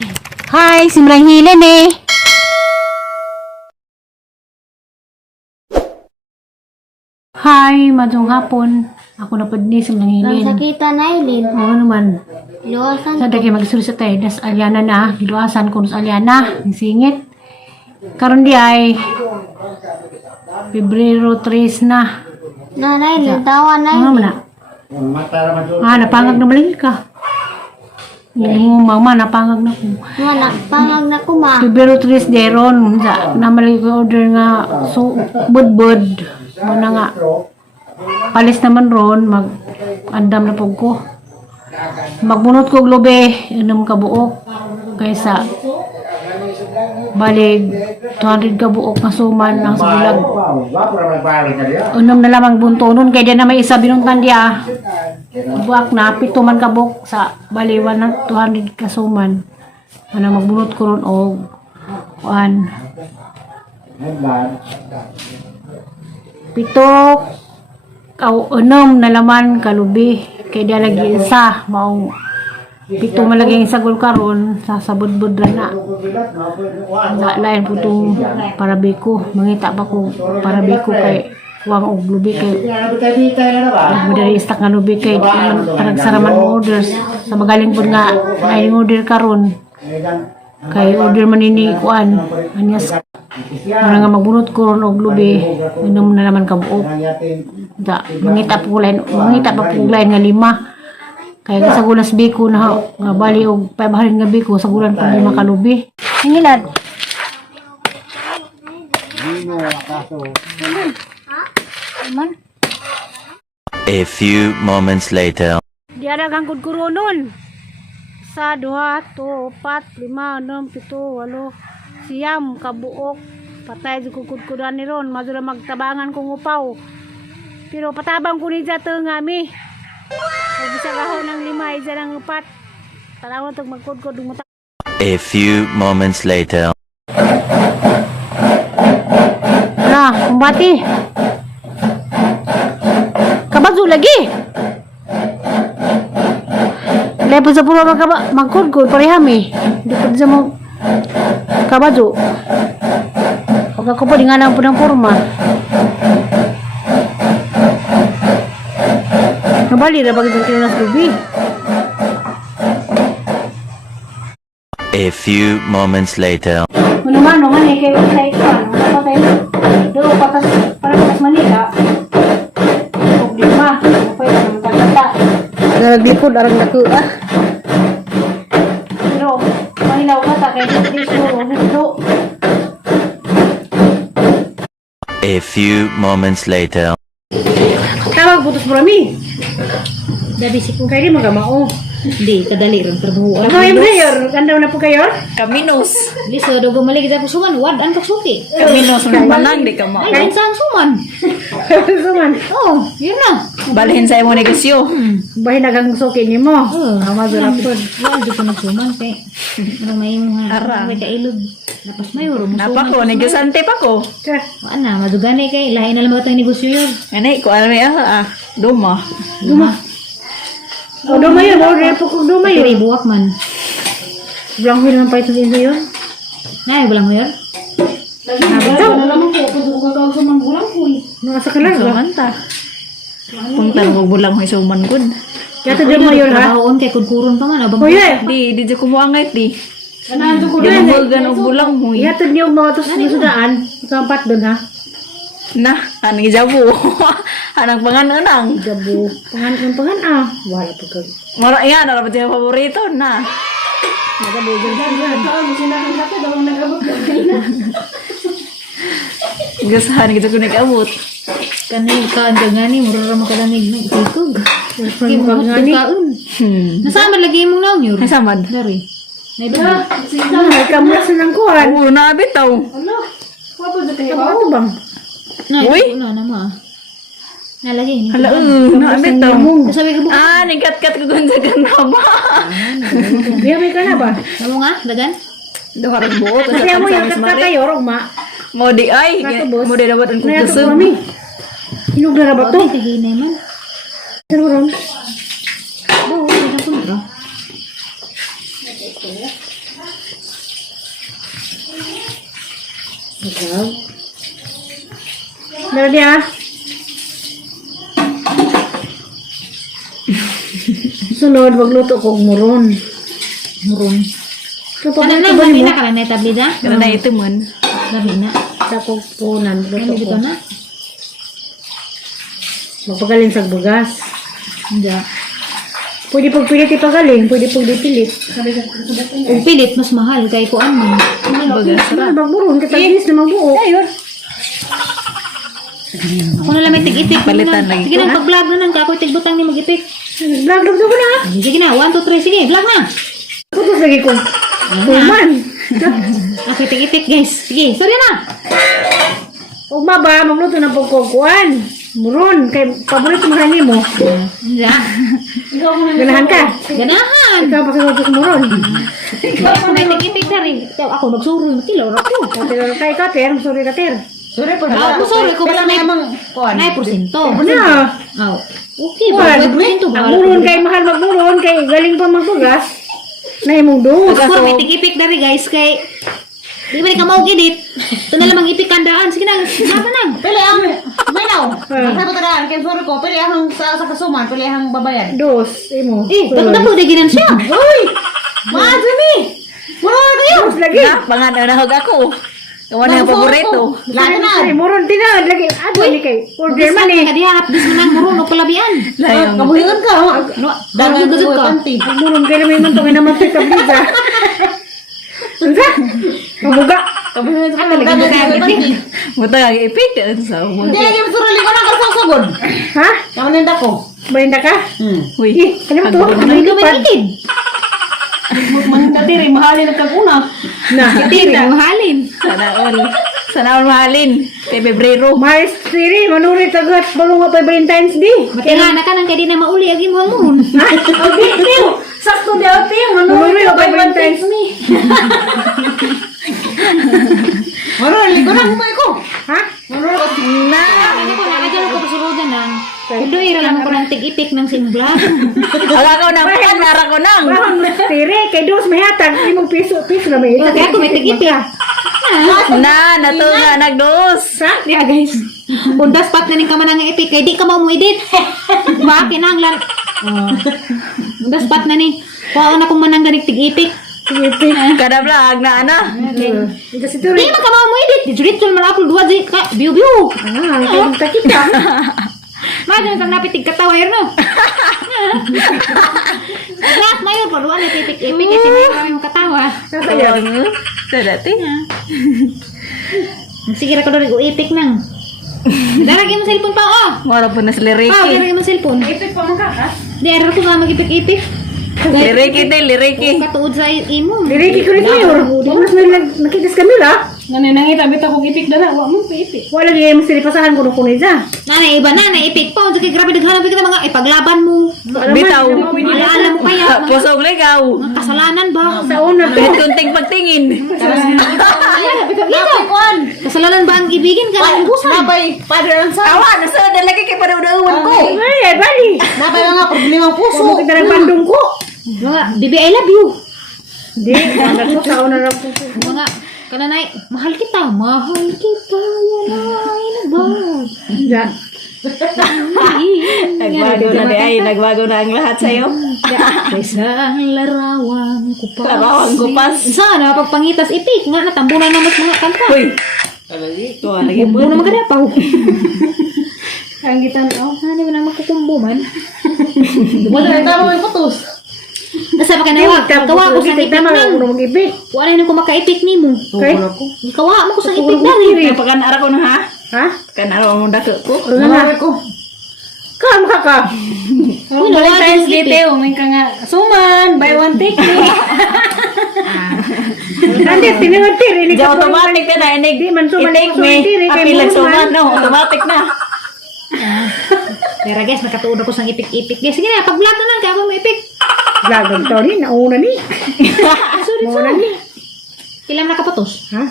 Hi, simrang hilen eh. Hi, madung hapon. Ako na pod ni simrang Ang hilen. sakitan na ilin. Oo naman. Iwasan Sa dagi magsulit tayo, das alyana na. Giluasan ko nas alyana. Ang singit. Karon di ay Pebrero 3 na. na ilin. Tawa na Ano ilin. man na? Napangag na balik ka. Yung mama, napangag na ko. Wala, pangag na ko ma. Pebrero 3 deron. Namalagi ko order nga so, budbud. Muna nga. Palis naman ron. Mag-andam na po ko. Magbunot ko globe. Inom ka buok. Kaysa balig 200 ka buok na suman ang subulag. Unom na lamang buntonon. Kaya dyan na may isa binuntan diya. Buwak na. Pito man ka buok sa baliwan na 200 ka suman. Ano magbunot ko ron o kuan. Pito unom na laman kalubi. Kaya lagi isa. Maong pito malagay sa gul karon sa sabudbud na. Lain po itong parabiko. Mangita pa ko parabiko kay wang og lubi kay madali istak nga lubi kay parang saraman mo orders sa magaling po nga ay order karon kay order manini kuan anyas para nga magbunot ko ron og lubi inom na naman kabuok da mangita pa ko lain nga 5 kaya sa gulas biko na nga bali og 500 nga biko sa gulan pa 5 kalubi hingilad A few moments later. di ada gangkod kuronon sa 2, 2, 4, 5, 6, 7, 8 siyam kabuok patay di kukudkudan ni ron madula magtabangan kong upaw pero patabang ko ni jato nga mi so bisa kahon ng 5 isa ng 4 tanawon tag magkudkod dumata. A few moments later. Na kumbati kabazo lagi lepo sa pulo magkudkod parehami di pa sa mo kabazo huwag ako pa di nga lang po ng forma nabali na bagay ng tinunas lubi. A few moments later. Manumano man eh kayo sa ikuan patay doon patas para patas Manila huwag di ma pwede naman tagata naglikod arang naku pero mahilaw ka ta kaya di suro A few moments later. tawag putos marami dabi si kung kayo di magamao Di, kadali rin trabaho. ano yung mayor kandaw na po kayo Kaminos. Liso, do gumali kita po suman. Wad, ang suki. Kaminos manang di ka mo. Ay, din saan suman? suman Oh, yun na. Balhin sa imong negosyo. bahin nagang suki ni mo amazo na po Wad, di ko nagsuman. Kaya, ano may mga may kailog. Napas may uro. Napa ko, negosyante pa ko. Wala na, madugani kay. Lain na lang ba tayong negosyo yun? Anay ko, alam duma. o dumayo order po kung dumayo May buwak man. bilang naman pa ito din yun Ngay, walang mo yun? nasa kalang Sumanta. Punta ko bulang may suman gud. kaya ito din mayor ha Trabahoon kay kudkuron pa man. Abang kuya Di ko mo angay di. Ano ko Di mo gan og bulang mo. Ihatod niyo mga tos na sudaan. Ikampat doon ha. Na, anong ijabu. Anang pangananang. Gabo. Pangan ah. Wala po ka. Mara yan, ano ba yung paborito na? Gasahan kita ko nag-abot. Kanil ka, ang gani. Murara makalamig ng itikog. Kaya mo Gani? kaon. Nasama lagi mong naon yun? Ay samad. Dari. Ay kamulas na ng kuhan. Oo, nabitaw. Oo bang? Uy. Una na ma. Nalagay ni. Hala, nabitaw. Sabi ko Ah, ningkat-kat ko ganda ka na ba? Biyamay ka na ba? Amo nga, dagan. Daharang buot. Kasi mo yung kakatayo, Rogma. Mo di ay. Natubos. Mo di dapat ang Nayato kukusog. ko kami. Hinog na ba to? Bakit kahinay man? Pero ron. Oo, hindi na punta. Ikaw. Dara dia. Sunod, magluto ko muron. Muron. Kapag Ano na, ito ba labi mo? na ka na tabli da? Kana na ito man. Labi na. Sa punan, Ano luto dito ko. na? Magpagalin sa bugas. Hindi. Pwede pag pilit ipagaling, pwede pag dipilit. Kung pilit, mas mahal kay ko ano. Bagas. Ano, magburon, katagis na magbuo. Ako na lang may tig-itik. Palitan lagi Sige ko, na, pag-vlog na nang kakoy tig-butang ni mag-itik. Vlog ko na. Sige na, 1, 2, 3, sige, vlog na. Putos lagi ko. Kuman. Okay, tig-itik guys. Sige, sorry na. Huwag ba, magluto na pagkukuan. Muron, kay paborito mo hani mo. Hindi. Ganahan ka. Ganahan. Ikaw pa sa muron. Ako may tig-itik na rin. Ako nagsuroy, makilaw ako. Pero kay Kater, sorry Kater. Ako sorry, ko ba may nay porsyento. Ano? Aw. Okay, Kuan. ba? Porsyento ba? Ang muron kay mahal magmuron, kay galing pa magbugas. Na imong dos. Ako may tig-itik na rin guys, kay di ba ka mau gidit? Ito na lamang ipik kandaan. Sige na, nata na. Pili ang minaw. Nagsabi ko daan, kaya sorry ko, pili ang sa kasuman, pili ang babayan. Dos, imo. Eh, dako na ginan siya. Uy! Maazumi! Mura kayo! Dos lagi. Na, pangan na hug ako. Kawan yung paborito. Lagi na! Ay, muron tinad lagi. Ado ni kay. Order man eh. Kadiha, bis mo nang murun o palabian. Layong. Kabuhingan ka, ha? No, Dagang dagdag ko ka. panty. Muron kay naman man to naman to kabliza. Unsa? Kabuga. Kabuhingan ka, Ano, dagang lagi ko mo panty. Muta nga ipik. Sa Hindi, lagi mo surali ko na kasasagod. Ha? Kaman ninda ko. Balinda ka? Uy. Ano ba to? Ano ka ba itid? Mangatiri, mahalin ang kaguna. Na. Itid, mahalin. Sana all. Sana all mahalin. Kay Pebrero. Mars Siri, manurit agad. Balong nga pa Valentine's Day. Matinga na ka nang kaya di na mauli agi mo ang murun. Sakto di ate, Manurit nga pa Valentine's Day. Marunong, ligo na humay ko. Ha? Na. Ano ko, nakadyan ako pasuludan nang. Kundo ira lang ako ng tig-ipik ng simbla. Aga ko nang pan. Nara ko nang. Bahon Siri, kay dos may hatag. Imong piso na may isa. Kaya ako may tig-ipik. Na. Nato nga nagdos. Yeah guys. Bundas pat na ning kaman ang ipik kay di ka mo edit. Ba kinanglan. Bundas pat na ni. Kuha na kung manang ganig tig-ipik. Kada vlog na ana. Ito si Di Turi. man ka mo edit. Di jurit man apple duwa di ka biu biu. Ah, kita. Madyo tang napitig katawayer no. Lahat mayor pa duwa na ipik-ipik kasi may kami mo katawa. Sayang. Sa dati. Sige ra ko diri ko ipik nang. Daragi mo cellphone pa oh. Mara po na sila Pa, Ricky. daragi mo cellphone. Ipit pa mo ka, ha? Di ara ko nga mag-ipik-ipik. Liriki din, liriki. Katuod sa imo. Diriki ko rin mayor. Mas may nakitas kami la. Naninangita, bita kong ipik na na. Huwag mo pa ipik. Wala di mo silipasahan ko nung kunidza. Nanay, iba na, ipik pa. Kaya grabe daghanap kita mga ipaglaban mo. Bitaw. Alaala mo kaya. Mga Pusong ligaw. kasalanan ba? Sa una to. Bit kunting pagtingin. Napay kuan. Kasalanan ba ang ibigin ka ng ubusan? Napay, padre ang sa. Awa, nasa lagi kay padawdawan ko. Ay, bali. Napay nga problemang puso. Kung kita ng pandong ko. Mga, baby, I love you. Di, ano ko sa una na po. Mga, kananay, mahal kita, yan ay nagbago. Ja. Nagbago na di ay, nagbago na ang lahat sa'yo. Kaysa larawang kupas. Larawang kupas. Sana, pagpangitas ipik, nga natambunan na mas mga kanta. Uy. Tuwa lagi po. Buno magadapaw. Ang gitan oh. Ano mo na makukumbo man? Wala na tama may putos. Nasa pa ka na kawa ko sa ipik Tama nang. ko mag-ibig. Wala na ko makaipik ni mo. Kay? Kawa mo ko sa ipik dali. Ay, pakan-ara ko na ha? Ha? Pakan-ara mo dako ko. Ano na? Kam ka ka. Uy, Valentine's wala Day, ipik. Teo. May ka nga, suman, buy one take two. Nandi, tiningod tiri. Di automatic ka na. Inig, Di man suman, i-take me. suman, kay Apil lang Muruman. suman. No, automatic na. Pero guys, nakatuod ako sa ipik-ipik. Guys, sige na, pag-vlog na lang, kaya ako may ipik. Lagag to ni, nauna ni. Nauna ni. Pila man nakapatos? Ha?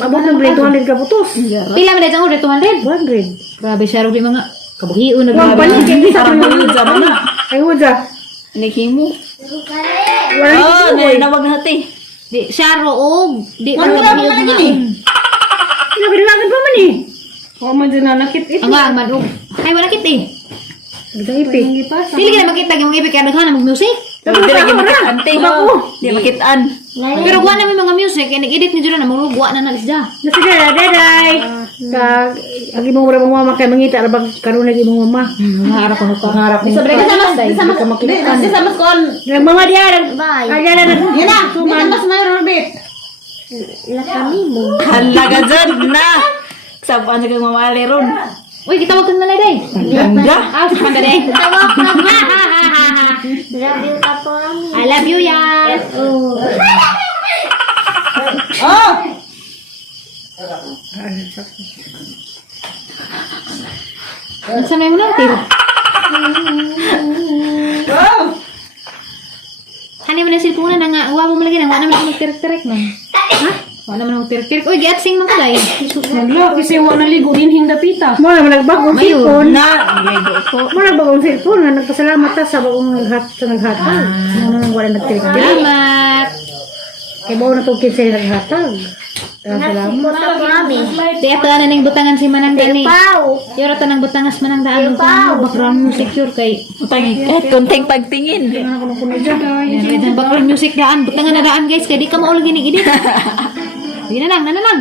Abot ng blade 200 ka putos. Pila man dahil ang order, 200? 100. Grabe siya, rugi mga kabuhiyo na Wang grabe. pala, kaya isa pa Parang naman. mahud sa mga. Ay, huda. Inihimo. Wala Oh, ni nawag na hati. Di, siya roog. Di, Wala roog, na di, naman mga- lagi. eh. Oh, man dyan na nakit ito. Ang ang manug. Ay wala kit eh. Ito ipik. Dili ka na makita yung ipik kaya naghanap mag music. Dili lagi makitaan te. Di makitaan. Pero guwa na may mga music kaya nag-edit ni Jura na mga guwa na nalis dya. Nasa dada, daday. Kag, agi mong mura mong mama kay mangita, arabag karoon lagi mong mama. Nangarap ko nito. Nangarap Isa break sa mas sa mas kon. Nang mga diya, Bye. kaya na Yan na. Suman mas mayroon bit. Ila kami mo. Halaga dyan na. Sabaan sa kang mamali ron. Uy, kitawag ka na day. Halaga. Ah, sa kanda day. Tawag na ba? Love you ka po kami. I love you, yan. Oh. Oh. Saan mo na, Til? Oh. Hani mo na silpuna na nga. Uwa mo malagi na. Wala naman magtirik-tirik man. Ha? Wala naman magtirik-tirik. Uy, giatsing man ka day. Naglo, kasi wala naligo din hingdapita. Mo na nagbagong Mayo. cellphone. Na. Ligo ko. Mo na nagbagong cellphone nga nagpasalamat ta sa bagong naghatag. Mo na wala nagtirik. Salamat. Kay bawo na tong kinsa naghatag. Salamat. Puta po kami. Di ato na ning butangan si Manang Dani. Pau. Yoro ta nang butangas Manang Daan. Background music yun kay. Utangi. Konting pagtingin. Yan, background music daan. Butangan na daan guys. Kaya di ka maulog ginig-idit. Sige na lang, na lang.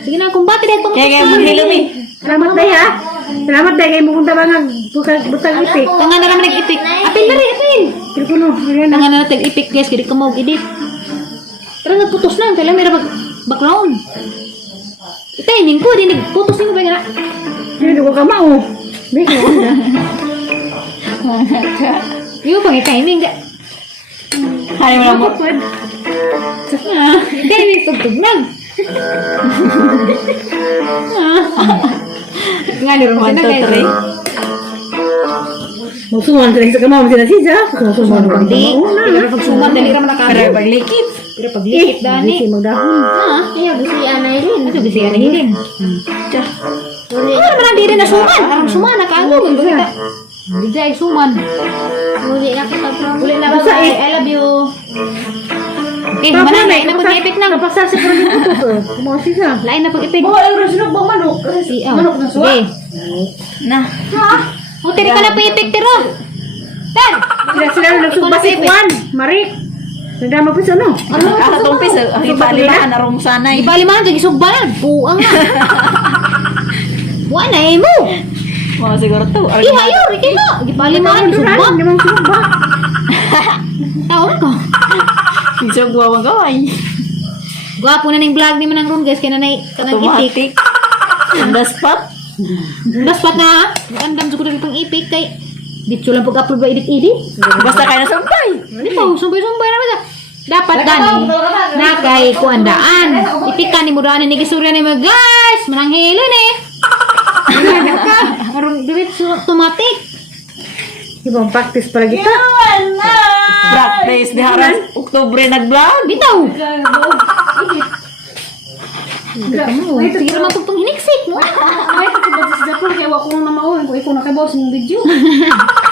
Sige na, kung bati dahil Kaya mo hilumi. Salamat day ha. Salamat day kay mo kung tabang butang ipik. Tangan na naman nag-ipik. Apil na rin, apil. Telepono, ganyan na. Tangan na natin ipik guys. Kaya di ka maulog-idit. Tara, nagputos na. Kailan may background. Timing ko, di nagputos din ko ba nga. Hindi ko kamao. Hindi ko na. Yung pang timing ka. Hani mo lang mo. Timing tugtugnan. Nga ni Ron 1, 2, 3. Musuhan ka sa kamao sila siya. Musuhan ka Di. Pero pag suman, dali ka man Pero nakakita. paglikit. Pero pag likit dani. Hindi magdahon. Ha? Iya, gusto yan ay rin. Ito bisa yan hilin. Muli, Ano naman ang diri na suman? Arang suman, nakaano. Hindi dyan ay suman. muli na kita po. Uli na ba I love you. Eh, manang, lain na pag-ipik nang. Kapasa sa pala dito to. Kumao siya. Lain na pag-ipik. Bawa lang rin sinok bang manok. Si, oh. Manok na suwa. Sige. Na. O, tiri ka na pa-ipik, tiro. Tan! Sila nagsubas si Juan. Marik. Nandama po siya no. Kakatong piso. Ang ipalimahan na rong sanay. Ipalimahan, dyan isugbanan. Buang na. Buwan na, eh mo. Mga siguro to. Iha yun, ikay mo. Ipalimahan, isugba. Hindi mo sumba. Taon ka. Isog wawang gaway. Gwapo na ning vlog ni Manang Ron, guys. Kaya nanay, kanang ipik. Automatic. On the spot. Daspat na ha. Andam sa kuda pang ipik kay dito lang pag-upload ba edit-edit. Basta kaya nasumpay. Ano pa, sumbay-sumbay na ba? Dapat gani na kay kuandaan. Ipikan ni mo daan ni gisurya ni mga guys. Mananghilo ni. Ano ka? Arong diretso automatic. Ibang practice pala kita. Practice di haras. Oktubre nag-vlog. Bitaw. Sige naman itong hiniksik mo. Ay, pagkabot sa Japon, kaya wako nung namauhin ko. Ikaw nakabawas ng video.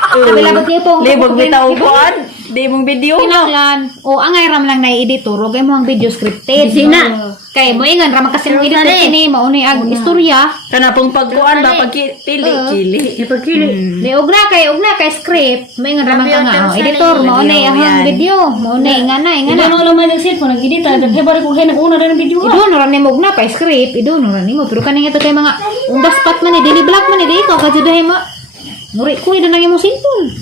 Kabila niyo po. Libog bitaw kuan. Di mong video. Kinanglan. O, angay ram lang na editor. Huwag mo ang video scripted. Sina. Kay mo ingan ram kasi mo editor kini mauni ag istorya. Kana pong pagkuan ba pagpili kili. Ipagkili. Di ugna kay script. Mo ingan ram ka nga. Editor mauni ang video. Mauni ingana ingana. Ano naman yung cellphone, nag-edit. February ko kaya nag-una rin ang video ka. Idon ran nimo ugna kay script. Idon ran nimo pero kaning ito kay mga undas pat man ni daily vlog man ni ikaw kajudahay mo. Muri ko ida nang imong cellphone.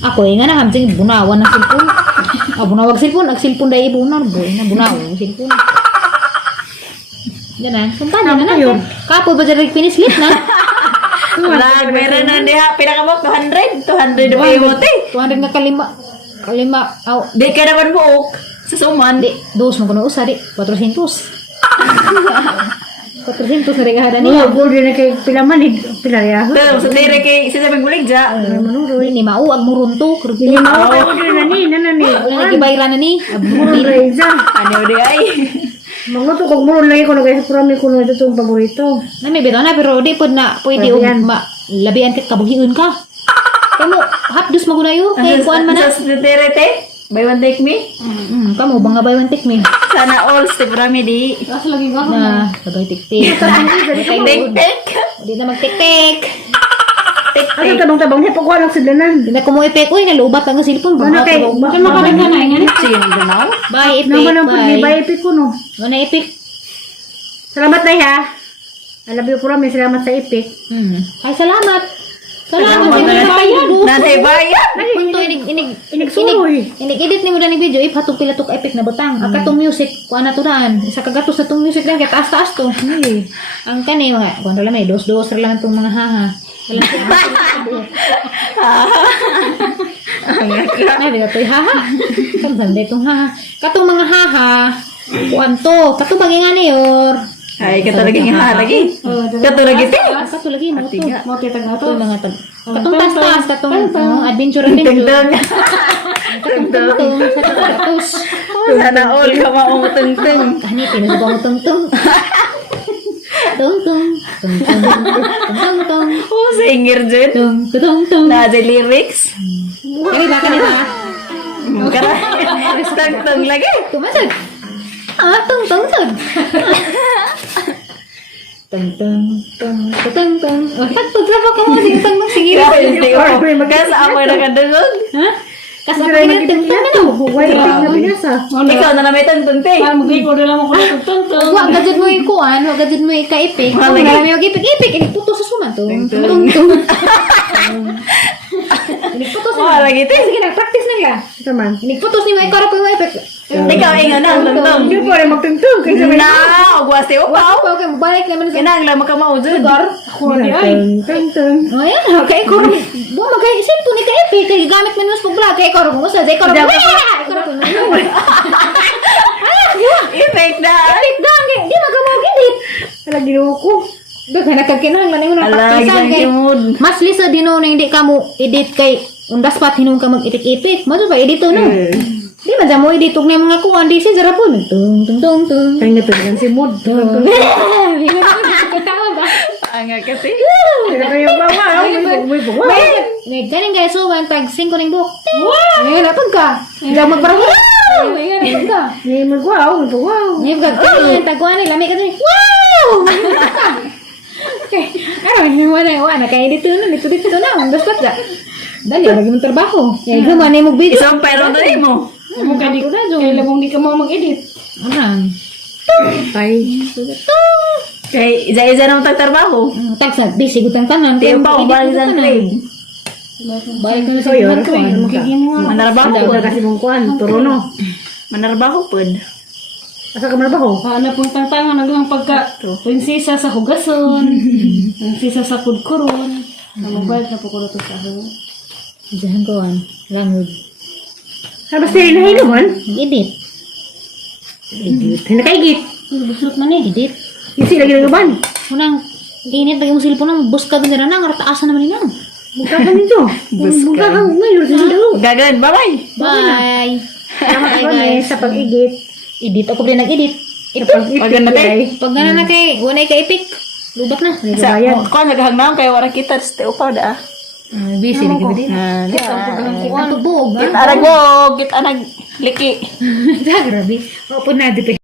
Ako ingana hamsing bunawan ng cellphone. Bunawag cellphone, ag cellphone dai ibunar boy na bunaw cellphone. Yan na. Sumpa na na. Kapo ba dyan finish na? Vlog meron na diha pinakamok 200. 200 pa imote. 200 nga kalima. Aw, Di ka naman buok. Sa suman. di. Dos mo kuno usa di. 400. 400 na regahada Ano, niya. gold din na kay pilamanig. Pilariya. Pero sa dire kay sa sabing bulig ja. Ini mauag murunto. Hindi mao kay gold din na ni. Nanani. Wala nagibayran na ni. Murun Abudi. rin dyan. Ano di ay. Magluto kong murun lagi ko na guys. Prami ko na ito itong paborito. Na may bitaw na pero di pod na pwede Labian. labian ka kabuhiun ka. Kamo hapdos magunayo kay kuan man na. Sa dire te. Buy one take me. Kamu bang nga buy one take me. Sana all step rami di. Tapos lagi ka. Na, sabay tik-tik. Tik-tik. Hindi na mag-tik-tik. Ano tabang-tabang niya pagkuha ng silanan. Hindi na kumuipik. Uy, nalubat ang cellphone. Ano kay Bakit makalag ka na yan? Sino ganaw? Bye, ipik. Naman ang Bye. pagbibay ipik ko no. Ano ipik? Salamat na ha. I love you promise. Salamat sa ipik. Ay, salamat. Salamat. Nanay bayan. Punto, Inigsuroy. inig-edit ni mo na ni video, hatong pila to ka epic na butang. Akatong music, kuha na to daan. Isa kagatos sa tong music lang, kaya taas-taas to. Ang kani, mga, kuha na lang may dos-dos lang itong mga haha. Walang ay, bigat to'y haha. Kamsanda itong haha. Katong mga haha, kuhan to. Katong bagay nga niyor. Ay, kato lagi nga lagi. Kato lagi ti. Kato lagi mo to. Mau kita nga Katong to. mga tag. Katong tas-tas, katong adventure. Tungtong. Katong sa kagatos. Sana all ka maumutungtung. Ani, pinasa ko mo tungtung. Tungtung. Tungtung. Oh, singer dyan. Tungtung. Na the lyrics. Kaya baka nila. Kara. Tungtung lagi. Tumasag. Tungtung. Tungtung. Tungtung. Oh, pagtrapa ko mo. Singtang mo. Sige. Hindi ko. Kasi ako na kadungog. Ha? Kasi ako na tungtung na no. Huwag ipik na pinasa. Ikaw na may tungtung ti. Parang mag-iko na lang ako ng tuntun. Huwag agad mo ikuan. Huwag agad mo ika-ipik. Huwag Malagi. marami mag-ipik-ipik. Inikputo sa suman to. Tungtung. Inikputo sa Oh, lagi ti. Sige na, practice na nga. Ito man. Inikputos ni mo ikaw po yung ipik. Ikaw ingon na tungtung. Hindi po rin magtungtong. Kaysa may Na, gwasti upaw. Okay, balik naman sa Kinang lang makamao dyan. Ako na di ay. tungtong. oh, yan. Okay, ikaw rin. Buwa mag-isip po ni ka-epic. Kaya gamit mo nus pag-vlog. Kaya ikaw rin kung gusto. Ikaw rin. Effect na. Epic daan. Di magamag-edit. Wala ginawa ko. Doon, kaya nagkakinahanglan mo ng Ala, practicean. gisang Kay kimod. mas lisa din na hindi ka mo edit kay undas pat hinong ka mag-ipik-ipik. Maso ba edito no? Di man mo edit og na mga kuan di si zara po. Tung tung tung tung. Kaya nga pinagyan si Mood. Anga kasi. Kaya kayo bawa. May bawa. May galing guys, so one tag 5 ning book. Ngayon na ka. Hindi ako magparang. Ngayon ka. May magwaw. May bawa. Ngayon ka. Ngayon tagwan ni lami ka din. Wow! Okay. Ano wala kay dito na. Undas pat ga. Dali lagi mo trabaho. Kaya gumawa na mo video. Isang pero na mo. Mo ka di ko na. Kaya labong di ka mo mag-edit. Ano? Tay. Kay isa-isa naman tagtrabaho. Tag sa busy gutang tanan. Tiyo pa, balik sa claim. Balik na sa Soyor. Manarbaho po. Wala kasi mong kuhan. Turuno. Manarbaho po. Asa ka malabaho? Paano pong tantangan hanggang pagka prinsesa sa hugason, prinsesa sa kudkuron, magbayad na po ko ito sa akin. Diyan ko an. Langod. Basta rin nahin naman. Edit. Nakaigit. Buslot man eh. Edit. Isi lagi ng gaban. Unang init lagi mo silpo nang bus ka ganyan na. Ngartaasan naman nila. Bugkakan nito. Bugkakan ngayon. Gagawin, bye-bye. Bye. Salamat Bye kami guys. sa pag-igit. Edit. Ako din nag-edit. Pag na tayo. Pag gana na kay, wala ka epic. Lubat na. Sa, kung naghahangnam kayo, wara kita, ste upaw da. Busy lagi ba din? Ano bog? Kit aragog, kit anag liki. Grabe. Opo na. Depende.